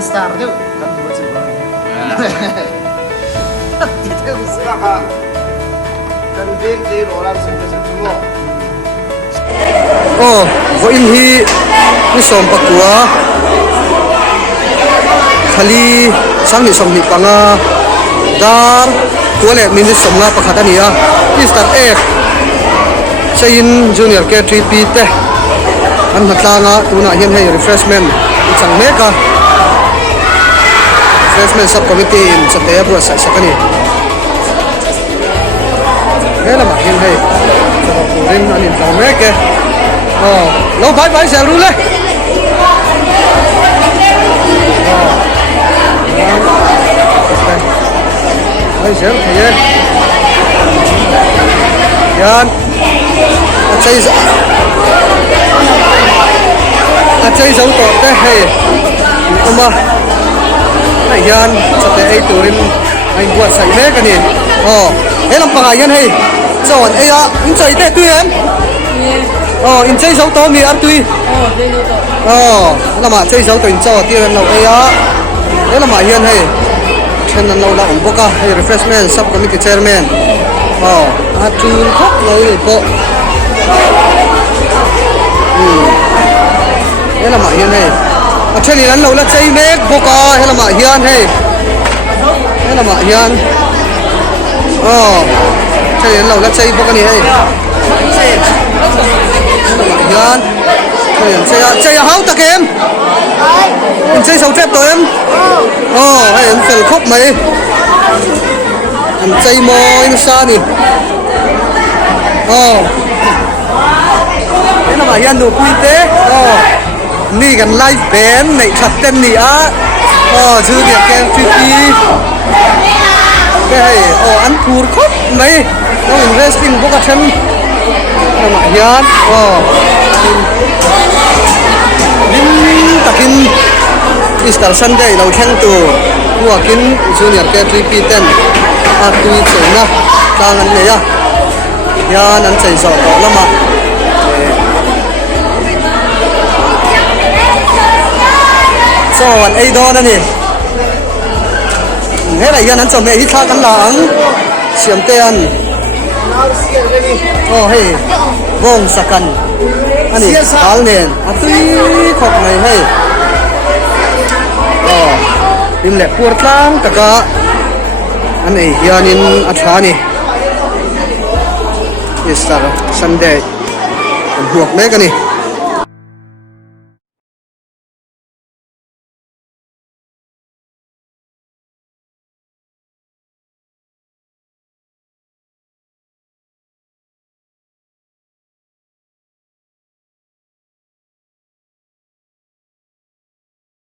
star tu kan buat sebab kita usaha kan ben di orang semua oh voin hi ni som pakua khali sangni somni panga dar tuale minit somna pakhatania Easter egg chain junior k3p te an hatlanga tuna hian hei refreshment chang meka refreshment subcommittee in chate bro sai sakani hela ma hian hei rin anin tang meke oh lo bye bye sel rule ai sel thye yan achai giống to te hey ama ai yan chate ai turin ai buat sai me ka ni oh he lam panga yan hey chon ai a in chai te tu yan oh in chai giống to mi ar tui oh lama chai giống to in chaw ti ran lo ai a he lama yan hey chen nan lo la um boka hey refreshment subcommittee chairman oh a tun khop lo ni po thế là mày hiền này ở trên này hắn lâu là chơi mét vô co thế là mày hiền hay thế là mày hiền trên này hắn lâu là chơi vô cái này hay thế là mày hiền chơi háo ta em mình chơi sầu trép rồi em hay em phải khóc mày em chơi mồi nó xa đi thế là mày hiền đủ quy tế niกันไลฟ์แบนในชัดเต้นนี่อ่ะชื่อเดียกแกงทริปปี้แกให้อันพูดครบไหมน้องอินเวสติ้งพวกฉันทำไมยันนิ่มตะกินอีสเตอร์ซันเดย์เราแข่งตัวพวกกินชื่อเดียกแกงทริปปี้เต้นตุยเจ๋งนะกลางอันเลยอ่ะยันอันใจสอบต่อละมาวันไอ้ดอนนี่เฮ้ยยันนั้นจะไม่ฮิตท่ากันหลังเสียมเตียนเฮ้ยวงสักกันอันนี้ตาลเนียนตุ้ยขอบไหนให้ดิมเล็บปวดท้องตะกะอันนี้ยันินอัฐานี่อิสตาร์ซันเดย์หัวแม่กันนี่